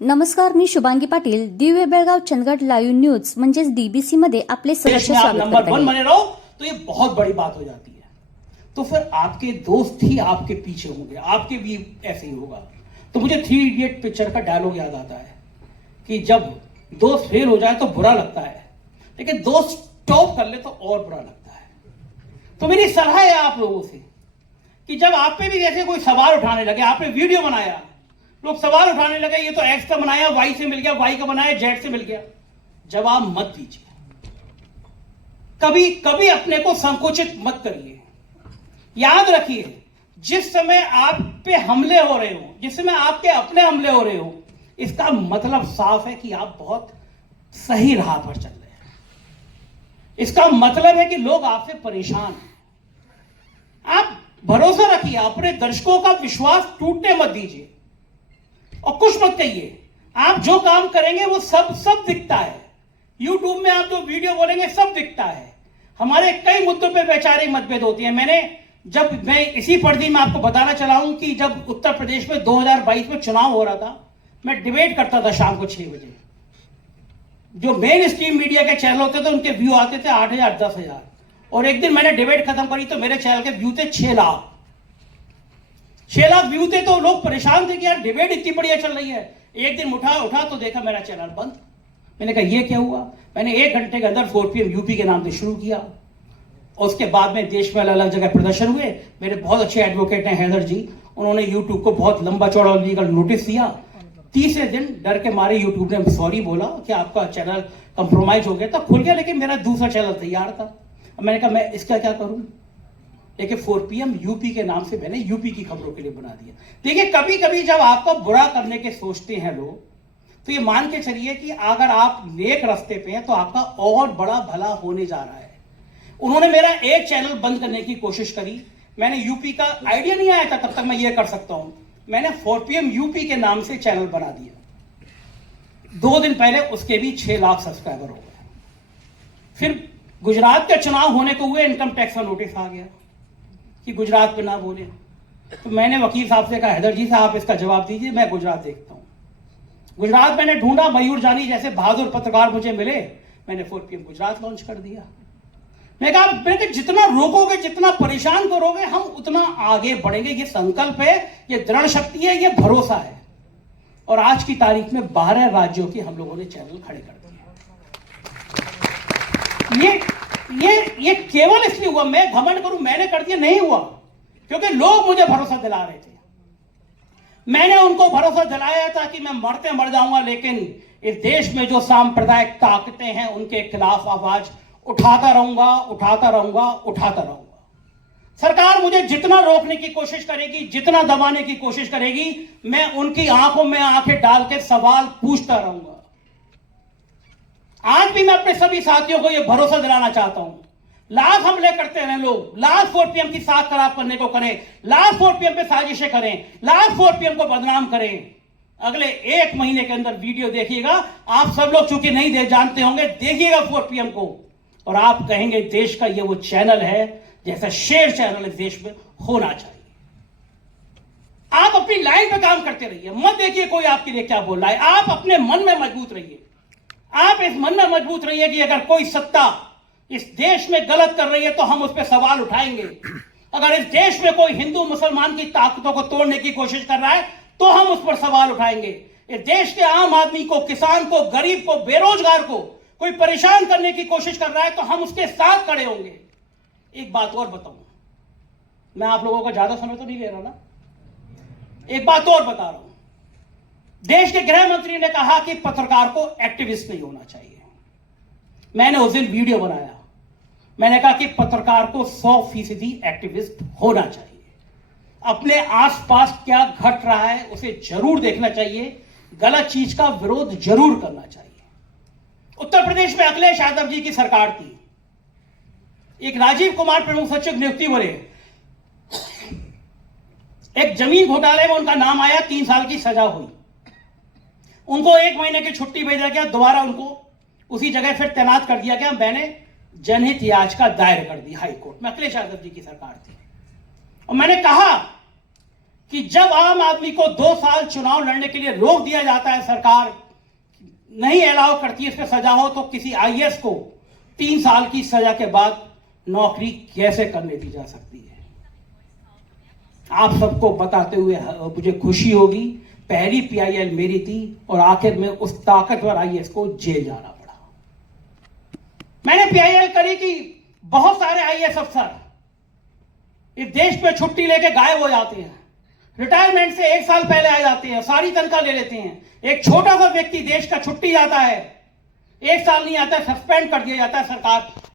नमस्कार, मी Shubhangi Patil. Divya Belgaum Chandgad live news म्हणजेच DBC मध्ये आपले सहर्ष स्वागत नंबर करते 1 बने रहो तो ये बहुत बड़ी बात हो जाती है. तो फिर आपके दोस्त ही आपके पीछे होंगे, आपके भी ऐसे ही होगा. तो मुझे 3 इडियट पिक्चर का डायलॉग याद आता है कि जब दोस्त फेल हो जाए तो बुरा लगता है, लेकिन दोस्त टॉप कर ले तो और बुरा लगता है. तो मेरी सलाह है आप लोगों से कि जब आप पे भी जैसे कोई सवाल उठाने लगे, आपने वीडियो बनाया, लोग सवाल उठाने लगे ये तो एक्स का बनाया, वाई से मिल गया, वाई का बनाया, जेड से मिल गया, जवाब मत दीजिए. कभी कभी अपने को संकुचित मत करिए. याद रखिए, जिस समय आप पे हमले हो रहे हो, जिस समय आपके अपने हमले हो रहे हो, इसका मतलब साफ है कि आप बहुत सही राह पर चल रहे हैं. इसका मतलब है कि लोग आपसे परेशान हैं. आप भरोसा रखिए, अपने दर्शकों का विश्वास टूटने मत दीजिए और कुछ मत कहिए. आप जो काम करेंगे वो सब दिखता है. YouTube में आप जो वीडियो बोलेंगे सब दिखता है. हमारे कई मुद्दों पे वैचारिक मतभेद होती है. मैं इसी पर्दे में आपको बताना चला हूं कि जब उत्तर प्रदेश में 2022 में चुनाव हो रहा था, मैं डिबेट करता था शाम को 6 बजे. जो मेन स्ट्रीम मीडिया के चैनल होते थे उनके व्यू आते थे 8,000 10,000. और एक दिन मैंने डिबेट खत्म करी तो मेरे चैनल के व्यू थे 6 लाख. 6 लाख व्यू थे तो लोग परेशान थे कि यार डिबेट इतनी बढ़िया चल रही है. एक दिन उठा तो देखा मेरा चैनल बंद. मैंने कहा ये क्या हुआ. मैंने 1 घंटे के अंदर 4 PM यूपी के नाम से शुरू किया. और उसके बाद में देश में अलग अलग जगह प्रदर्शन हुए. मेरे बहुत अच्छे एडवोकेट हैं हैदर जी, उन्होंने यूट्यूब को बहुत लंबा चौड़ा लीगल नोटिस दिया. तीसरे दिन डर के मारे यूट्यूब ने सॉरी बोला कि आपका चैनल कंप्रोमाइज हो गया था, खुल गया, लेकिन मेरा दूसरा चैनल तैयार था. मैंने कहा मैं इसका क्या करूं, लेकिन 4 PM यूपी के नाम से मैंने यूपी की खबरों के लिए बना दिया. देखिए, कभी कभी जब आपको बुरा करने के सोचते हैं लोग, तो ये मान के चलिए कि अगर आप नेक रास्ते पे हैं तो आपका और बड़ा भला होने जा रहा है. उन्होंने मेरा एक चैनल बंद करने की कोशिश करी. मैंने यूपी का आइडिया नहीं आया था तब तक मैं ये कर सकता हूं. मैंने 4 PM यूपी के नाम से चैनल बना दिया. 2 दिन पहले उसके भी 6 लाख सब्सक्राइबर हो गए. फिर गुजरात के चुनाव होने को हुए, इनकम टैक्स का नोटिस आ गया कि गुजरात पे ना बोले. तो मैंने वकील साहब से कहा हैदर जी साहब इसका जवाब दीजिए, मैं गुजरात देखता हूं. गुजरात मैंने ढूंढा, मयूर जानी जैसे बहादुर पत्रकार मुझे मिले, मैंने 4 PM गुजरात लॉन्च कर दिया. मैं कहा जितना रोकोगे, जितना परेशान करोगे, हम उतना आगे बढ़ेंगे. ये संकल्प है, ये दृढ़ शक्ति है, ये भरोसा है. और आज की तारीख में 12 राज्यों के हम लोगों ने चैनल खड़े कर दिए. ये केवल इसलिए हुआ, मैं घमंड करूं मैंने कर दिया, नहीं हुआ, क्योंकि लोग मुझे भरोसा दिला रहे थे. मैंने उनको भरोसा दिलाया था कि मैं मरते मर जाऊंगा, लेकिन इस देश में जो सांप्रदायिक ताकतें हैं उनके खिलाफ आवाज उठाता रहूंगा, उठाता रहूंगा, उठाता रहूंगा. सरकार मुझे जितना रोकने की कोशिश करेगी, जितना दबाने की कोशिश करेगी, मैं उनकी आंखों में आंखें डाल के सवाल पूछता रहूंगा. आज भी मैं अपने सभी साथियों को यह भरोसा दिलाना चाहता हूं. लाख हमले करते हैं लोग, लाख 4 PM की साख खराब करने को करें, लाख 4 PM पे साजिशें करें, लाख 4 PM को बदनाम करें. अगले 1 महीने के अंदर वीडियो देखिएगा, आप सब लोग चूंकि नहीं जानते होंगे, देखिएगा 4 PM को, और आप कहेंगे देश का ये वो चैनल है जैसा शेर चैनल इस देश में होना चाहिए. आप अपनी लाइन पे काम करते रहिए, मत देखिए कोई आपके लिए क्या बोल रहा है. आप अपने मन में मजबूत रहिए. आप इस मन में मजबूत रहिए कि अगर कोई सत्ता इस देश में गलत कर रही है तो हम उस पर सवाल उठाएंगे. अगर इस देश में कोई हिंदू मुसलमान की ताकतों को तोड़ने की कोशिश कर रहा है तो हम उस पर सवाल उठाएंगे. इस देश के आम आदमी को, किसान को, गरीब को, बेरोजगार को कोई परेशान करने की कोशिश कर रहा है तो हम उसके साथ खड़े होंगे. एक बात और बताऊं, मैं आप लोगों को ज्यादा समय तो नहीं ले रहा ना, एक बात और बता रहा हूं. देश के गृह मंत्री ने कहा कि पत्रकार को एक्टिविस्ट नहीं होना चाहिए. मैंने उस दिन वीडियो बनाया, मैंने कहा कि पत्रकार को 100% एक्टिविस्ट होना चाहिए. अपने आसपास क्या घट रहा है उसे जरूर देखना चाहिए, गलत चीज का विरोध जरूर करना चाहिए. उत्तर प्रदेश में अखिलेश यादव जी की सरकार थी, एक राजीव कुमार प्रमुख सचिव नियुक्ति हुए. एक जमीन घोटाले में उनका नाम आया, 3 साल की सजा हुई. उनको 1 महीने की छुट्टी भेजा गया, दोबारा उनको उसी जगह फिर तैनात कर दिया गया. मैंने जनहित याचिका दायर कर दी हाई कोर्ट में. अखिलेश यादव जी की सरकार थी और मैंने कहा कि जब आम आदमी को 2 साल चुनाव लड़ने के लिए रोक दिया जाता है, सरकार नहीं अलाउ करती है, इसमें सजा हो, तो किसी आईएएस को 3 साल की सजा के बाद नौकरी कैसे करने दी जा सकती है? आप सबको बताते हुए मुझे खुशी होगी, पहली पीआईएल मेरी थी और आखिर में उस ताकतवर आईएएस को जेल जाना पड़ा। मैंने पीआईएल करी कि बहुत सारे आईएएस अफसर इस देश में छुट्टी लेके गायब हो जाते हैं, रिटायरमेंट से 1 साल पहले आ जाते हैं, सारी तनख्वाह ले लेते हैं। एक छोटा सा व्यक्ति देश का छुट्टी जाता है, 1 साल नहीं आता, सस्पेंड कर दिया जाता है सरकार